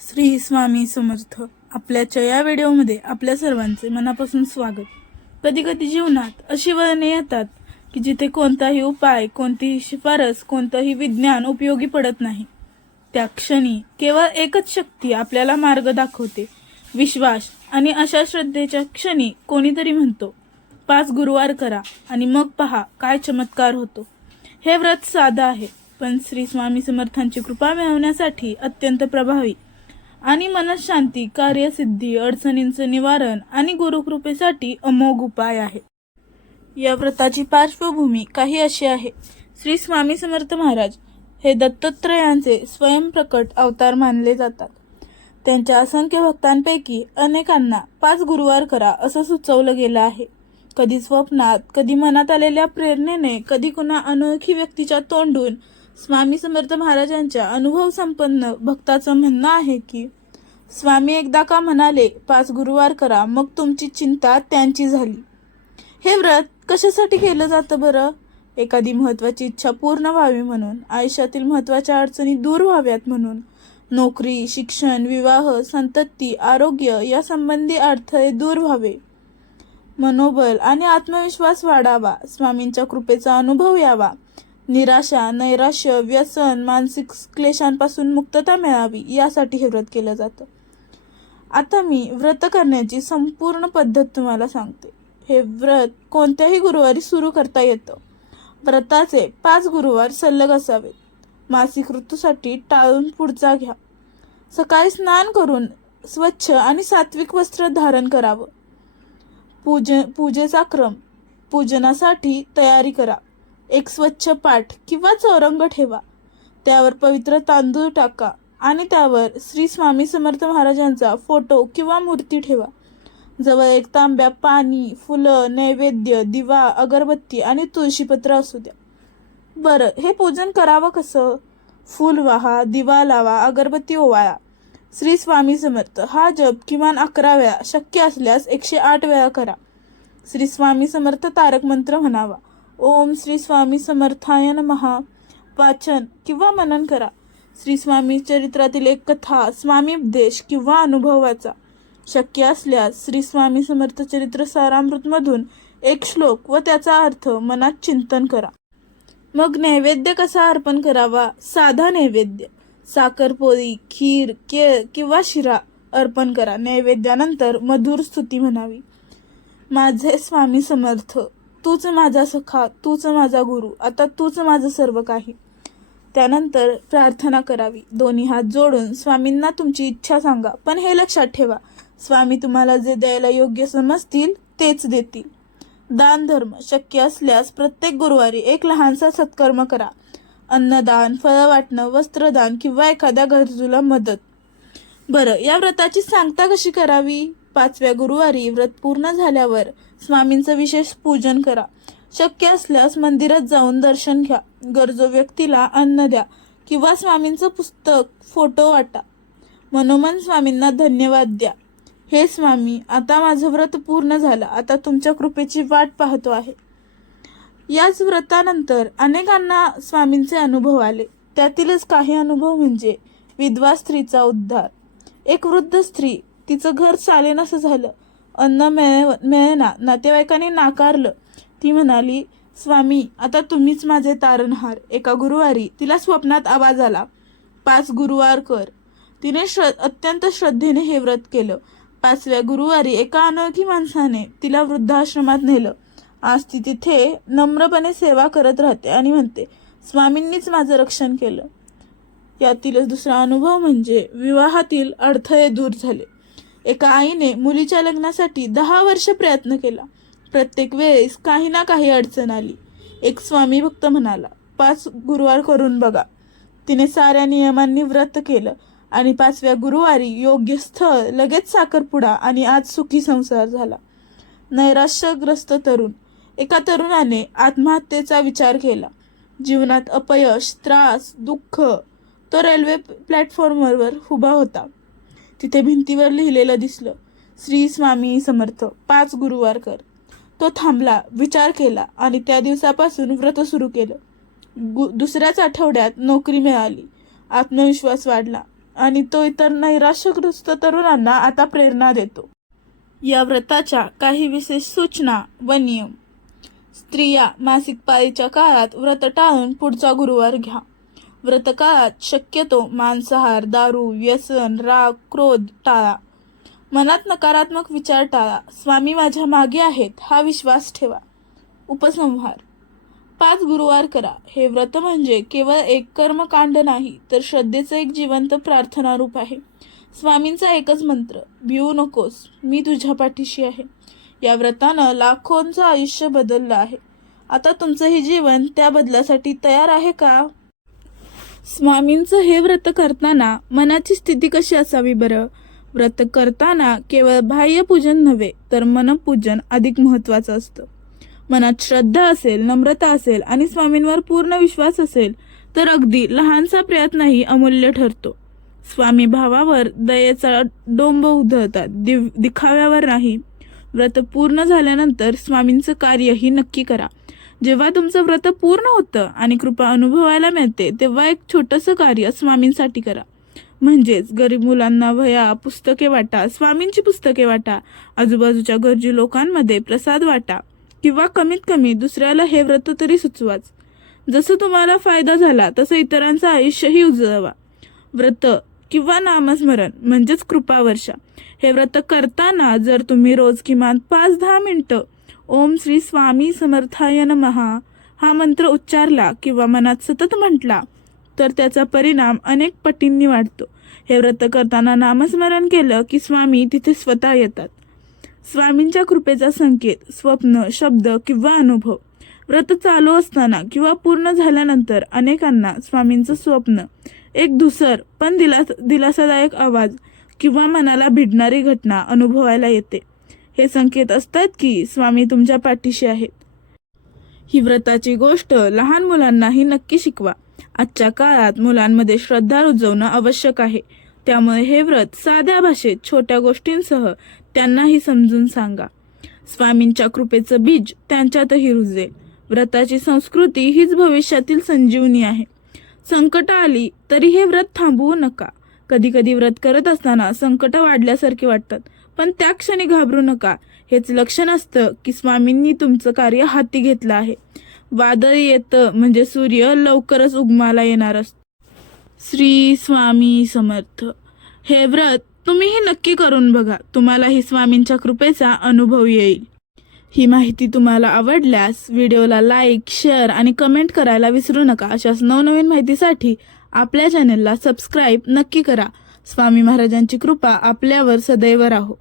श्री स्वामी समर्थ. आपल्याच्या या व्हिडिओमध्ये आपल्या सर्वांचे मनापासून स्वागत. कधी कधी जीवनात अशी वळणे येतात की जिथे कोणताही उपाय कोणतीही शिफारस कोणतंही विज्ञान उपयोगी पडत नाही. त्या क्षणी केवळ एकच शक्ती आपल्याला मार्ग दाखवते. विश्वास आणि अशा श्रद्धेच्या क्षणी कोणीतरी म्हणतो पाच गुरुवार करा आणि मग पहा काय चमत्कार होतो. हे व्रत साधं आहे पण श्री स्वामी समर्थांची कृपा मिळवण्यासाठी अत्यंत प्रभावी आणि मनशांती कार्यसिद्धी अडचणींचं निवारण आणि गुरुकृपेसाठी अमोघ उपाय आहे. या व्रताची पार्श्वभूमी काही अशी आहे. श्री स्वामी समर्थ महाराज हे दत्तत्रयांचे स्वयंप्रकट अवतार मानले जातात. त्यांच्या असंख्य भक्तांपैकी अनेकांना पाच गुरुवार करा असं सुचवलं गेलं आहे. कधी स्वप्नात कधी मनात आलेल्या प्रेरणेने कधी कुणा अनोळखी व्यक्तीच्या तोंडून स्वामी समर्थ महाराजांच्या अनुभव संपन्न भक्ताचं म्हणणं आहे की स्वामी एकदा का म्हणाले पाच गुरुवार करा मग तुमची चिंता त्यांची झाली. हे व्रत कशासाठी केलं जातं बरं? एखादी महत्वाची इच्छा पूर्ण व्हावी म्हणून आयुष्यातील महत्त्वाच्या अडचणी दूर व्हाव्यात म्हणून नोकरी शिक्षण विवाह संतती आरोग्य या संबंधी अडथळे दूर व्हावे. मनोबल आणि आत्मविश्वास वाढावा स्वामींच्या कृपेचा अनुभव यावा. निराशा नैराश्य व्यसन मानसिक क्लेशांपासून मुक्तता मिळावी यासाठी हे व्रत केलं जातं. आता मी व्रत करण्याची संपूर्ण पद्धत तुम्हाला सांगते. हे व्रत कोणत्याही गुरुवारी सुरू करता येतं. व्रताचे पाच गुरुवार सल्लग असावेत. मासिक ऋतूसाठी टाळून पुढचा घ्या. सकाळी स्नान करून स्वच्छ आणि सात्विक वस्त्र धारण करावं. पूज पूजेचा क्रम. पूजनासाठी तयारी करा. एक स्वच्छ पाठ किंवा चौरंग ठेवा. त्यावर पवित्र तांदूळ टाका आणि त्यावर श्री स्वामी समर्थ महाराजांचा फोटो किंवा मूर्ती ठेवा. जवळ एक तांब्या पाणी फुलं नैवेद्य दिवा अगरबत्ती आणि तुळशीपत्र असू द्या. बरं हे पूजन करावं कसं? फुल वाहा दिवा लावा अगरबत्ती ओवाळा. श्री स्वामी समर्थ हा जप किमान अकरा वेळा शक्य असल्यास एकशे आठ वेळा करा. श्री स्वामी समर्थ तारक मंत्र म्हणावा. ओम श्री स्वामी समर्थाय महा वाचन किंवा मनन करा. श्री स्वामी चरित्रातील एक कथा स्वामी उपदेश किंवा अनुभव वाचा. शक्य असल्यास श्री स्वामी समर्थ चरित्र सारामृतमधून एक श्लोक व त्याचा अर्थ मनात चिंतन करा. मग नैवेद्य कसा अर्पण करावा? साधा नैवेद्य. साखरपोळी खीर केळ किंवा शिरा अर्पण करा. नैवेद्यानंतर मधुर स्तुती म्हणावी. माझे स्वामी समर्थ तूच माझा सखा तूच माझा गुरु आता तूच माझं सर्व काही. त्यानंतर प्रार्थना करावी. दोन्ही हात जोडून स्वामींना तुमची इच्छा सांगा. पण हे लक्षात ठेवा स्वामी तुम्हाला जे द्यायला योग्य समजतील तेच देतील. दान धर्म शक्य असल्यास प्रत्येक गुरुवारी एक लहानसा सत्कर्म करा. अन्नदान फळं वाटणं वस्त्रदान किंवा एखाद्या गरजूला मदत. बरं या व्रताची सांगता कशी करावी? पाचव्या गुरुवारी व्रत पूर्ण झाल्यावर स्वामींचं विशेष पूजन करा. शक्य असल्यास मंदिरात जाऊन दर्शन घ्या. गरजू व्यक्तीला अन्न द्या किंवा स्वामींचं पुस्तक फोटो वाटा. मनोमन स्वामींना धन्यवाद द्या. हे स्वामी आता माझं व्रत पूर्ण झालं. आता तुमच्या कृपेची वाट पाहतो आहे. याच व्रतानंतर अनेकांना स्वामींचे अनुभव आले. त्यातीलच काही अनुभव म्हणजे विधवा स्त्रीचा उद्धार. एक वृद्ध स्त्री तिचं घर चालेनसं झालं. अन्न मिळे मिळेना. नातेवाईकांनी नाकारलं. ती म्हणाली स्वामी आता तुम्हीच माझे तारणहार. एका गुरुवारी तिला स्वप्नात आवाज आला. पाच गुरुवार कर. तिने श्र अत्यंत श्रद्धेने हे व्रत केलं. पाचव्या गुरुवारी एका अनोळखी माणसाने तिला वृद्धाश्रमात नेलं. आज ती तिथे नम्रपणे सेवा करत राहते आणि म्हणते स्वामींनीच माझं रक्षण केलं. यातीलच दुसरा अनुभव म्हणजे विवाहातील अडथळे दूर झाले. एका आईने मुलीच्या लग्नासाठी दहा वर्ष प्रयत्न केला. प्रत्येक वेळेस काही ना काही अडचण आली. एक स्वामी भक्त म्हणाला पाच गुरुवार करून बघा. तिने साऱ्या नियमांनी व्रत केलं आणि पाचव्या गुरुवारी योग्य स्थळ लगेच साखरपुडा आणि आज सुखी संसार झाला. नैराश्यग्रस्त तरुण एका तरुणाने आत्महत्येचा विचार केला. जीवनात अपयश त्रास दुःख तो रेल्वे प्लॅटफॉर्मवर उभा होता. तिथे भिंतीवर लिहिलेलं दिसलं श्री स्वामी समर्थ पाच गुरुवार कर. तो थांबला विचार केला आणि त्या दिवसापासून व्रत सुरू केलं. गु दुसऱ्याच आठवड्यात नोकरी मिळाली. आत्मविश्वास वाढला आणि तो इतर नैराश्यग्रस्त तरुणांना आता प्रेरणा देतो. या व्रताच्या काही विशेष सूचना व नियम. स्त्रिया मासिक पाळीच्या काळात व्रत टाळून पुढचा गुरुवार घ्या. व्रतकाळात शक्यतो मांसाहार दारू व्यसन राग क्रोध टाळा. मनात नकारात्मक विचार टाळा. स्वामी माझ्या मागे आहेत हा विश्वास ठेवा. उपसंहार. पाच गुरुवार करा. हे व्रत म्हणजे केवळ एक कर्मकांड नाही तर श्रद्धेचं एक जिवंत प्रार्थना रूप आहे. स्वामींचा एकच मंत्र भिवू नकोस मी तुझ्या पाठीशी आहे. या व्रतानं लाखोंचं आयुष्य बदललं आहे. आता तुमचंही जीवन त्या बदलासाठी तयार आहे का? स्वामींचं हे व्रत करताना मनाची स्थिती कशी असावी बरं? व्रत करताना केवळ बाह्यपूजन नव्हे तर मनपूजन अधिक महत्वाचं असतं. मनात श्रद्धा असेल नम्रता असेल आणि स्वामींवर पूर्ण विश्वास असेल तर अगदी लहानसा प्रयत्नही अमूल्य ठरतो. स्वामी भावावर दयेचा डोंब उधळतात दिव दिखाव्यावर नाही. व्रत पूर्ण झाल्यानंतर स्वामींचं कार्यही नक्की करा. जेव्हा तुमचं व्रत पूर्ण होतं आणि कृपा अनुभवायला मिळते तेव्हा एक छोटंसं कार्य स्वामींसाठी करा. म्हणजेच गरीब मुलांना वह्या पुस्तके वाटा स्वामींची पुस्तके वाटा आजूबाजूच्या गरजू लोकांमध्ये प्रसाद वाटा किंवा कमीत कमी दुसऱ्याला हे व्रत तरी सुचवाच. जसं तुम्हाला फायदा झाला तसं इतरांचं आयुष्यही उजळवा. व्रत किंवा नामस्मरण म्हणजेच कृपावर्षा. हे व्रत करताना जर तुम्ही रोज किमान पाच दहा मिनटं ओम श्री स्वामी समर्थाय महा हा मंत्र उच्चारला किंवा मनात सतत म्हटला तर त्याचा परिणाम अनेक पटींनी वाढतो. हे व्रत करताना नामस्मरण केलं की स्वामी तिथे स्वतः येतात. स्वामींच्या कृपेचा संकेत स्वप्न शब्द किंवा अनुभव व्रत चालू असताना किंवा पूर्ण झाल्यानंतर अनेकांना स्वामींचं स्वप्न एक धुसर पण दिला दिलासादायक आवाज किंवा मनाला भिडणारी घटना अनुभवायला येते. हे संकेत असतात की स्वामी तुमच्या पाठीशी आहेत. ही व्रताची गोष्ट लहान मुलांनाही नक्की शिकवा. आजच्या काळात मुलांमध्ये श्रद्धा रुजवणं आवश्यक आहे. त्यामुळे हे व्रत साध्या भाषेत छोट्या गोष्टींसह त्यांनाही समजून सांगा. स्वामींच्या कृपेचं बीज त्यांच्यातही रुजेल. व्रताची संस्कृती हीच भविष्यातील संजीवनी आहे. संकट आली तरी हे व्रत थांबवू नका. कधी कधी व्रत करत असताना संकट वाढल्यासारखी वाटतात. पण त्या क्षणी घाबरू नका. हेच लक्षण असतं की स्वामींनी तुमचं कार्य हाती घेतलं आहे. वादळ येतं म्हणजे सूर्य लवकरच उगमाला येणार असतो. श्री स्वामी समर्थ. हे व्रत तुम्हीही नक्की करून बघा. तुम्हालाही स्वामींच्या कृपेचा अनुभव येईल. ही माहिती तुम्हाला आवडल्यास व्हिडिओला लाईक शेअर आणि कमेंट करायला विसरू नका. अशाच नवनवीन माहितीसाठी आपल्या चॅनलला सबस्क्राईब नक्की करा. स्वामी महाराजांची कृपा आपल्यावर सदैव राहो.